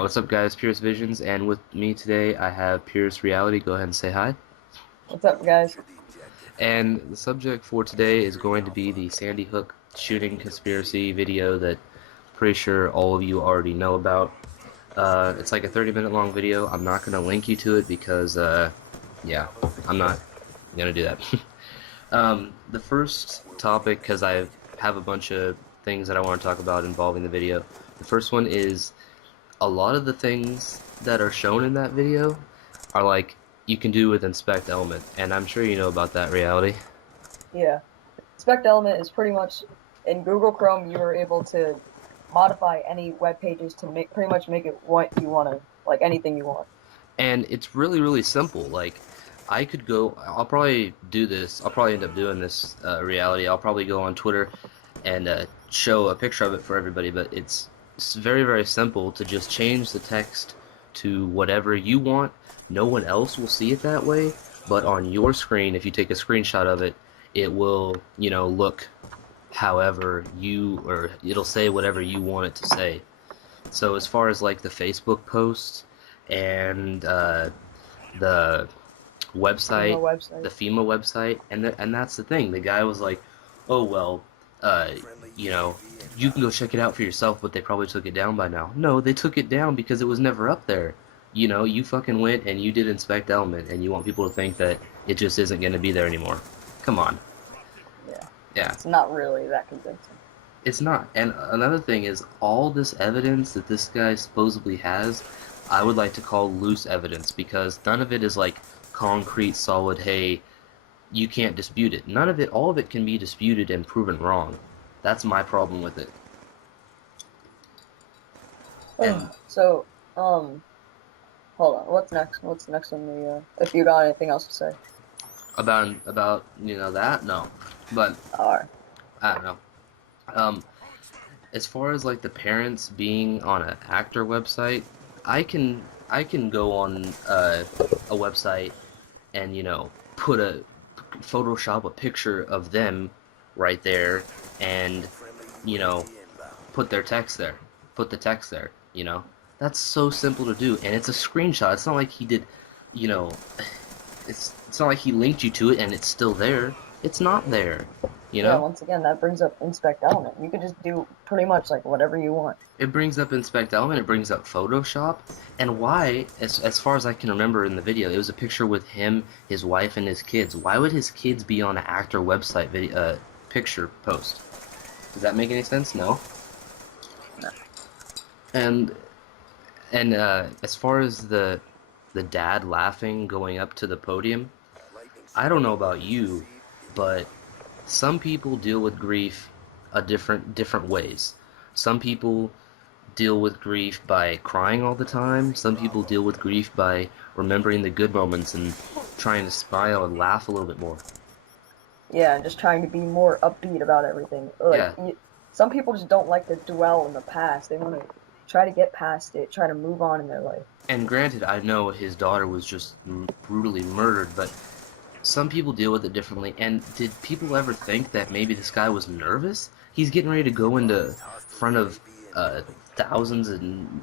Alright, what's up guys? Purist Visions, and with me today I have Purist Reality. Go ahead and say hi. What's up, guys? And the subject for today is going to be the Sandy Hook shooting conspiracy video that I'm pretty sure all of you already know about. It's like a 30-minute long video. I'm not going to link you to it because, yeah, I'm not going to do that. The first topic, because I have a bunch of things that I want to talk about involving the video. The first one is a lot of the things that are shown in that video are like you can do with inspect element, and I'm sure you know about that reality. Yeah. Inspect element is pretty much in Google Chrome. You are able to modify any web pages to make pretty much make it what you want to, like anything you want. And it's really, really simple. Like, I could go, I'll probably do this, I'll probably end up doing this reality. I'll probably go on Twitter and show a picture of it for everybody, but it's very, very simple to just change the text to whatever you want. No one else will see it that way, but on your screen, if you take a screenshot of it, it will, look however you, or it'll say whatever you want it to say. So as far as like the Facebook posts and the FEMA website, the website. FEMA website, and that's the thing. The guy was like, "Oh well, uh, you know, you can go check it out for yourself, but they probably took it down by now." No, they took it down because it was never up there. You fucking went and you did inspect element, and you want people to think that it just isn't going to be there anymore. Come on. Yeah. Yeah. It's not really that convincing. It's not. And another thing is, all this evidence that this guy supposedly has, I would like to call loose evidence because none of it is like concrete, solid, hey, you can't dispute it. None of it, all of it can be disputed and proven wrong. That's my problem with it. And So, hold on. What's next? What's next on the? If you got anything else to say. about that, no. But Alright. I don't know. Um, as far as like the parents being on an actor website, I can go on a website and put a Photoshop a picture of them right there and you know put their text there, put the text there. That's so simple to do, and it's a screenshot. It's not like he did, you know, it's not like he linked you to it and it's still there. It's not there, you Yeah. know. Once again, that brings up inspect element. You could just do pretty much like whatever you want. It brings up inspect element, it brings up Photoshop, and why, as far as I can remember in the video, it was a picture with him, his wife, and his kids. Why would his kids be on an actor website video, picture post? Does that make any sense? No. No. And as far as the dad laughing going up to the podium, I don't know about you, but some people deal with grief a different ways. Some people deal with grief by crying all the time. Some people deal with grief by remembering the good moments and trying to smile and laugh a little bit more. Yeah, and just trying to be more upbeat about everything. Like, Yeah, some people just don't like to dwell in the past. They want to try to get past it, try to move on in their life. and granted, I know his daughter was just brutally murdered, but some people deal with it differently. And did people ever think that maybe this guy was nervous? He's getting ready to go into front of uh, thousands and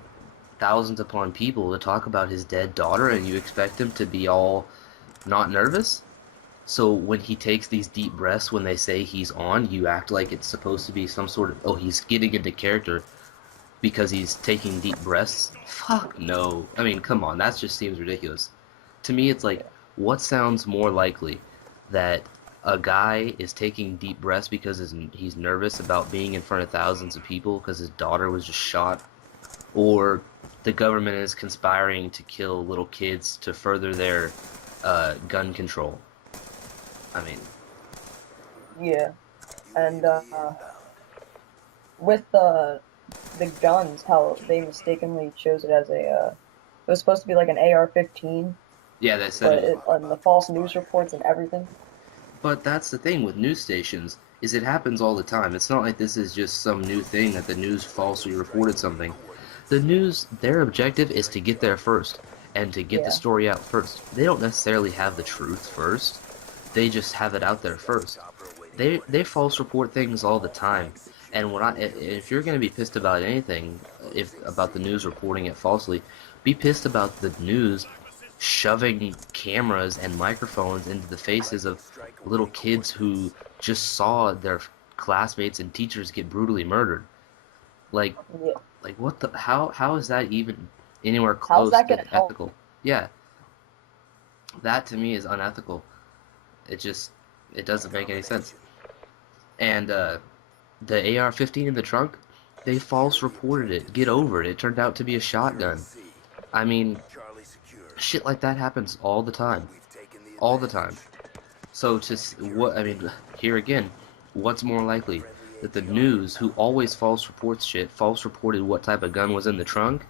thousands upon people to talk about his dead daughter, and you expect him to be all not nervous? So when he takes these deep breaths when they say he's on, you act like it's supposed to be some sort of, oh, he's getting into character because he's taking deep breaths? Fuck no. I mean, come on, that just seems ridiculous. To me, it's like, what sounds more likely? That a guy is taking deep breaths because he's nervous about being in front of thousands of people because his daughter was just shot? Or the government is conspiring to kill little kids to further their gun control? I mean, Yeah, and with the guns, how they mistakenly chose it as it was supposed to be like an AR-15, yeah, they said but it. it, on the false news reports and everything. But that's the thing with news stations, is it happens all the time. It's not like this is just some new thing that the news falsely reported something. The news, their objective is to get there first and to get the Yeah, story out first. They don't necessarily have the truth first. They just have it out there first. They false report things all the time. And if you're gonna be pissed about anything, if about the news reporting it falsely. Be pissed about the news shoving cameras and microphones into the faces of little kids who just saw their classmates and teachers get brutally murdered. Like, Yeah. what the? How is that even anywhere How's close that to gonna help? ethical? Yeah, that to me is unethical. It just it doesn't make any sense. And the AR-15 in the trunk, they false reported it. Get over it. It turned out to be a shotgun. I mean, shit like that happens all the time. All the time. So what I mean, here again, what's more likely that the news, who always false reports shit, false reported what type of gun was in the trunk,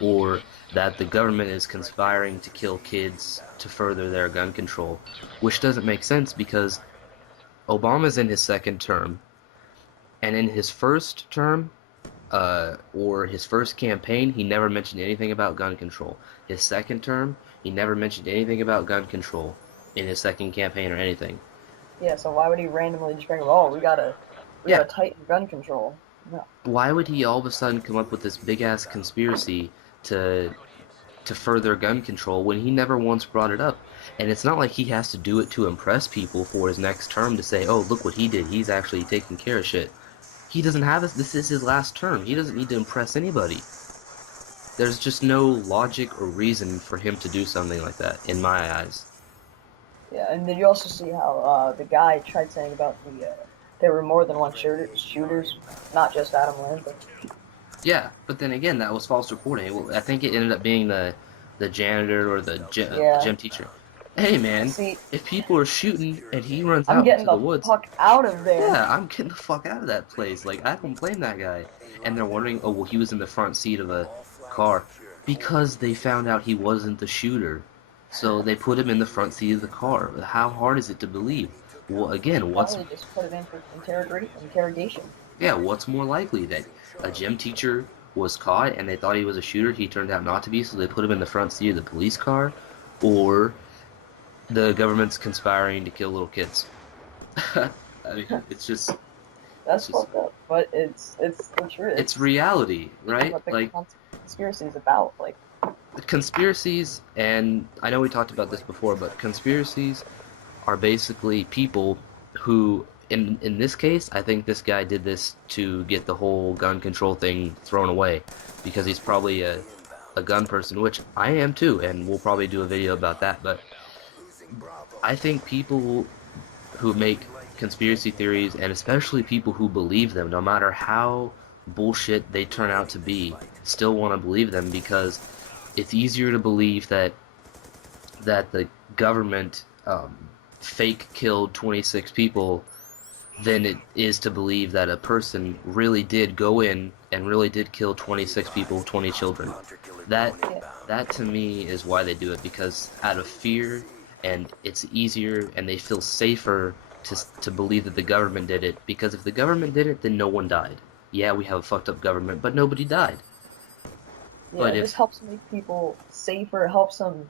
or that the government is conspiring to kill kids to further their gun control, which doesn't make sense because Obama's in his second term, and in his first term, or his first campaign, he never mentioned anything about gun control. His second term, he never mentioned anything about gun control in his second campaign or anything. Yeah, so why would he randomly just bring up, oh, we Yeah, gotta tighten gun control? No. why would he all of a sudden come up with this big ass conspiracy to further gun control when he never once brought it up? And it's not like he has to do it to impress people for his next term to say, "Oh, look what he did. He's actually taking care of shit." He doesn't have this. This is his last term. He doesn't need to impress anybody. There's just no logic or reason for him to do something like that, in my eyes. Yeah, and did you also see how the guy tried saying about there were more than one shooters, not just Adam Lambert? Yeah, but then again, that was false reporting. I think it ended up being the janitor or the Yeah. gym teacher. Hey man, See, if people are shooting and he runs I'm out getting into the the woods, fuck out of there. yeah, I'm getting the fuck out of that place. Like, I don't blame that guy. And they're wondering, oh, well, he was in the front seat of a car. Because they found out he wasn't the shooter. So they put him in the front seat of the car. How hard is it to believe? Well, again, Probably just put it in for interrogation. what's more likely that a gym teacher was caught and they thought he was a shooter, he turned out not to be, so they put him in the front seat of the police car, or the government's conspiring to kill little kids? I mean, That's it's just, fucked up, but it's the truth. it's reality, right? What the Like, conspiracy is about. Like, conspiracies, and I know we talked about this before, but conspiracies are basically people who, in this case, I think this guy did this to get the whole gun control thing thrown away, because he's probably a gun person, which I am too, and we'll probably do a video about that. But I think people who make conspiracy theories, and especially people who believe them, no matter how bullshit they turn out to be, still want to believe them because it's easier to believe that the government fake killed 26 people than it is to believe that a person really did go in and really did kill 26 people, 20 children. That yeah, that to me is why they do it, because out of fear, and it's easier and they feel safer to believe that the government did it, because if the government did it, then no one died. Yeah, we have a fucked up government, but nobody died. yeah, But it if just helps make people safer. It helps them.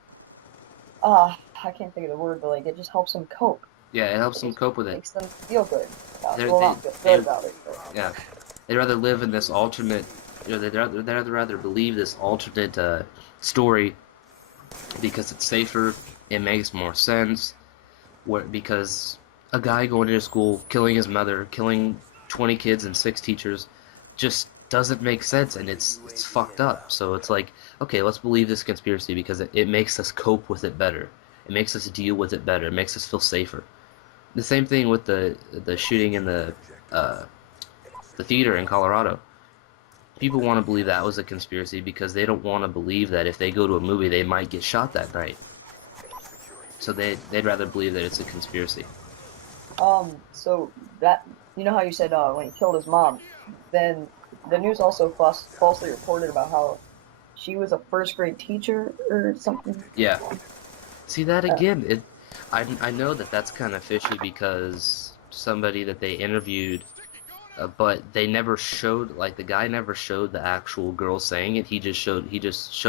I can't think of the word, but like it just helps them cope. Yeah, it helps It them just cope with it. makes them feel good. They're, Well, they not feel they good about it, but yeah, they'd rather live in this alternate. They'd rather believe this alternate story because it's safer. It makes more sense. Because a guy going into school, killing his mother, killing 20 kids and 6 teachers, just doesn't make sense, and it's fucked up. So it's like, okay, let's believe this conspiracy because it makes us cope with it better. It makes us deal with it better. It makes us feel safer. The same thing with the shooting in uh, the theater in Colorado. People want to believe that was a conspiracy because they don't want to believe that if they go to a movie they might get shot that night. So they'd rather believe that it's a conspiracy. so that you know how you said when he killed his mom, then the news also falsely reported about how she was a first grade teacher or something. Yeah. See that Uh, again? I know that that's kind of fishy because somebody that they interviewed, but they never showed, like, the guy never showed the actual girl saying it. He just showed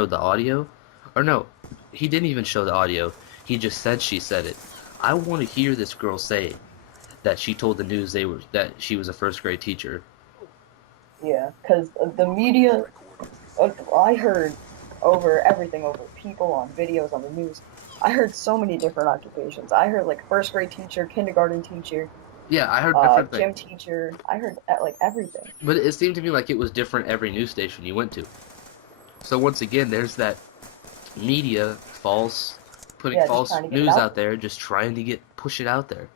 the audio, or no, he didn't even show the audio. He just said she said it. I want to hear this girl say that she told the news that she was a first grade teacher. yeah, because the media I heard over everything, over people, on videos, on the news. I heard so many different occupations. I heard like first grade teacher, kindergarten teacher, Yeah, I heard different gym things. teacher. I heard like everything. But it seemed to me like it was different every news station you went to. So once again, there's that media false, putting Yeah, just false trying to get it news out out there. there, just trying to push it out there.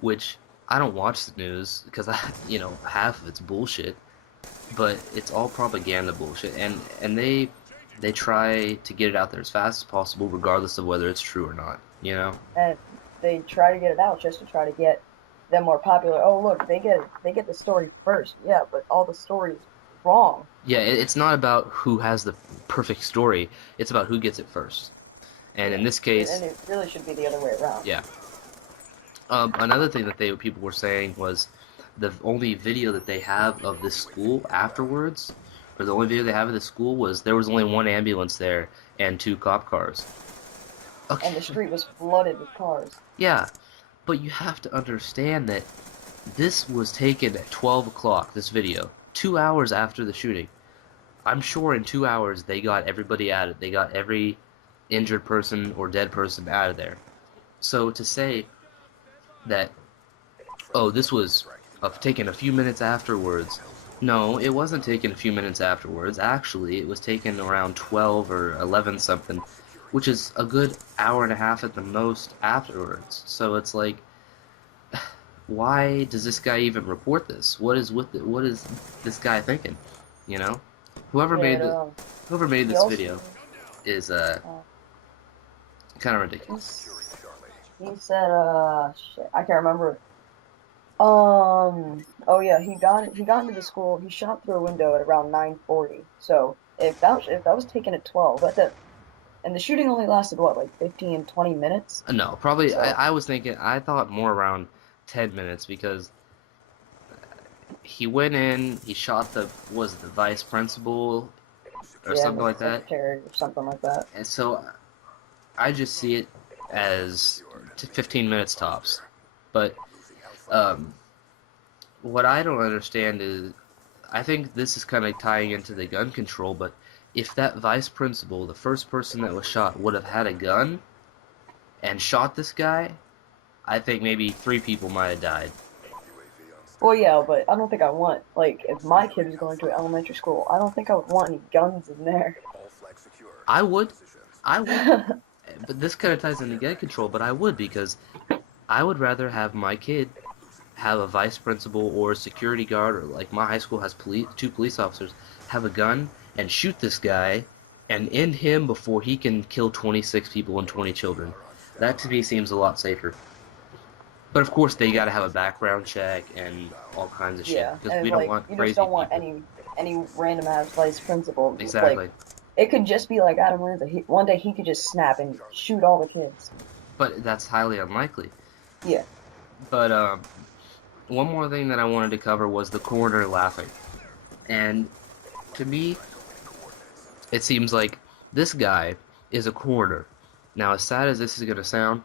Which I don't watch the news because half of it's bullshit, but it's all propaganda bullshit, and they try to get it out there as fast as possible, regardless of whether it's true or not. You know? And they try to get it out just to try to get them more popular. Oh, look, they get the story first. Yeah, but all the stories wrong. Yeah, it's not about who has the perfect story; it's about who gets it first. And in Yeah, this and case, it really should be the other way around. yeah. Another thing that people were saying was the only video that they have of this school afterwards, or the only video they have of the school was there was only one ambulance there and two cop cars. Okay, And the street was flooded with cars. yeah, but you have to understand that this was taken at 12 o'clock, this video, 2 hours after the shooting. I'm sure in 2 hours they got everybody out of it. They got every injured person or dead person out of there. So to say that, oh, this was taken a few minutes afterwards. No, it wasn't taken a few minutes afterwards. Actually, it was taken around 12 or 11 something, which is a good hour and a half at the most afterwards. So it's like, why does this guy even report this? What is this guy thinking? You know? Whoever Yeah, made the whoever made he this also video is uh, kind of ridiculous. he's, he said shit, I can't remember. Oh yeah, he got into the school. He shot through a window at around 9:40. So if that was taken at 12, and the shooting only lasted what, like 15, 20 minutes. No, probably So I was thinking I thought more around 10 minutes because he went in, he shot the vice principal or yeah, something and the like that. secretary or something like that. And so I just see it as 15 minutes tops. But um, what I don't understand is I think this is kind of tying into the gun control, but if that vice principal, the first person that was shot, would have had a gun and shot this guy, I think maybe three people might have died. Well, yeah, but I don't think I want, like, if my kid was going to elementary school, I don't think I would want any guns in there. I would. I would. But this kind of ties into gun control, but I would because I would rather have my kid have a vice principal or a security guard, or like my high school has two police officers, have a gun and shoot this guy and end him before he can kill 26 people and 20 children. That to me seems a lot safer. But of course, they got to have a background check and all kinds of shit Yeah, because and we don't like, want you just crazy don't want people. any random ass vice principal. Like, Exactly. it could just be like Adam Lanza. One day he could just snap and shoot all the kids. But that's highly unlikely. Yeah. But one more thing that I wanted to cover was the coroner laughing. And to me, it seems like this guy is a coroner. Now, as sad as this is going to sound,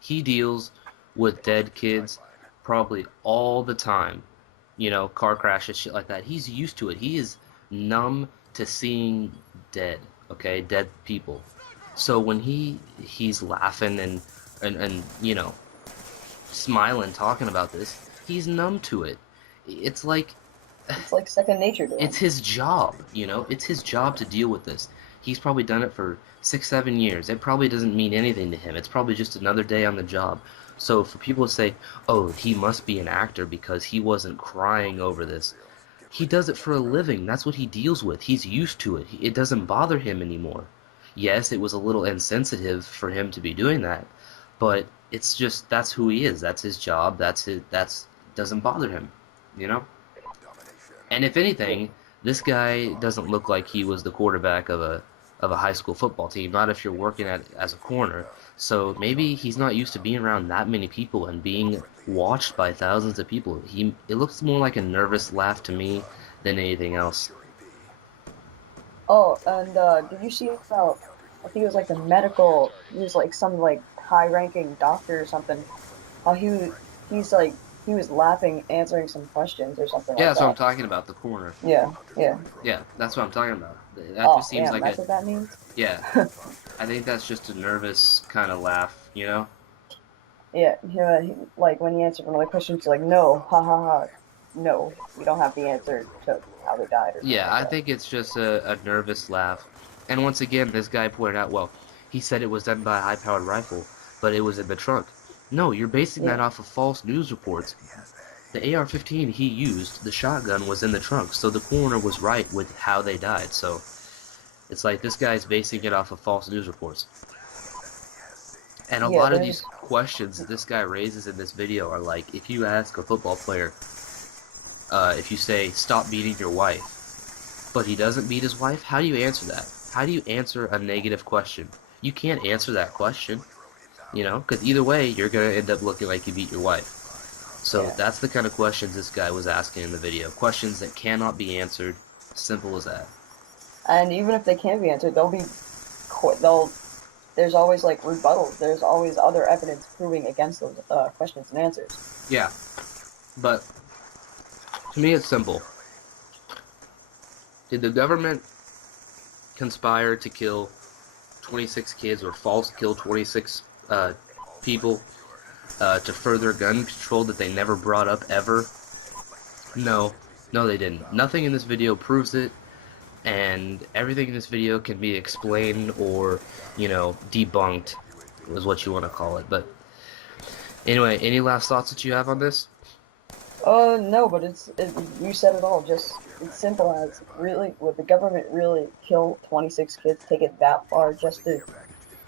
he deals with dead kids probably all the time. You know, car crashes, shit like that. He's used to it. He is numb to seeing dead, okay? Dead people. So when he's laughing and smiling talking about this, he's numb to it. It's like It's like second nature to it's him. his job, you know? It's his job to deal with this. He's probably done it for 6, 7 years. It probably doesn't mean anything to him. It's probably just another day on the job. So for people to say, oh, he must be an actor because he wasn't crying over this, he does it for a living. That's what he deals with. He's used to it. It doesn't bother him anymore. Yes, it was a little insensitive for him to be doing that, but it's just that's who he is. That's his job. That's doesn't bother him, you know? And if Yeah. anything, this guy doesn't look like he was the quarterback of a high school football team. Not if you're working at as a corner. So maybe he's not used to being around that many people and being watched by thousands of people. It looks more like a nervous laugh to me than anything else. Oh, and did you see about? I think it was like the medical. He was like some like high-ranking doctor or something. How he's like he was laughing, answering some questions or something Yeah, like that's what I'm that. talking about. The corner. Yeah, yeah. Yeah, that's what I'm talking about. That Oh, just seems damn, like a that's what that means? yeah. I think that's just a nervous kind of laugh, you know? Yeah, like when he answered one of the questions, he's like, no, ha ha ha, no, you don't have the answer to how they died or something Yeah, like I that. think it's just a nervous laugh. And once again, this guy pointed out, well, he said it was done by a high-powered rifle, but it was in the trunk. No, you're basing that Yeah, off of false news reports. The AR-15 he used, the shotgun was in the trunk, so the coroner was right with how they died. So it's like this guy's basing it off of false news reports. And a yeah, lot of these there's, questions this guy raises in this video are like, if you ask a football player, if you say, stop beating your wife, but he doesn't beat his wife, how do you answer that? How do you answer a negative question? You can't answer that question, you know, because either way, you're going to end up looking like you beat your wife. So yeah. that's the kind of questions this guy was asking in the video. Questions that cannot be answered. Simple as that. And even if they can be answered, they'll, there's always like rebuttals. There's always other evidence proving against those questions and answers. Yeah, but to me it's simple. Did the government conspire to kill 26 kids or false kill 26 people to further gun control that they never brought up ever? No. No, they didn't. Nothing in this video proves it, and everything in this video can be explained or, you know, debunked, is what you want to call it. But anyway, any last thoughts that you have on this? No, but you said it all. Just it's simple as really, would the government really kill 26 kids, take it that far just to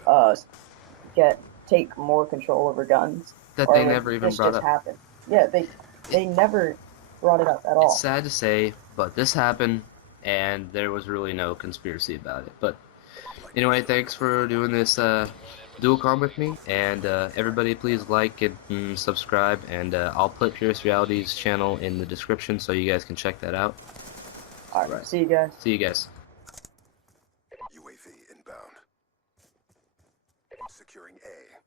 uh take more control over guns, That or they would never even this brought just up. happen? Yeah, It, they never brought it up at it's all. sad to say, but this happened, and there was really no conspiracy about it. But anyway, thanks for doing this dual-com with me, and everybody please like and subscribe, and I'll put Purist Reality's channel in the description so you guys can check that out. All right, Alright, see you guys. see you guys. UAV inbound. Securing A.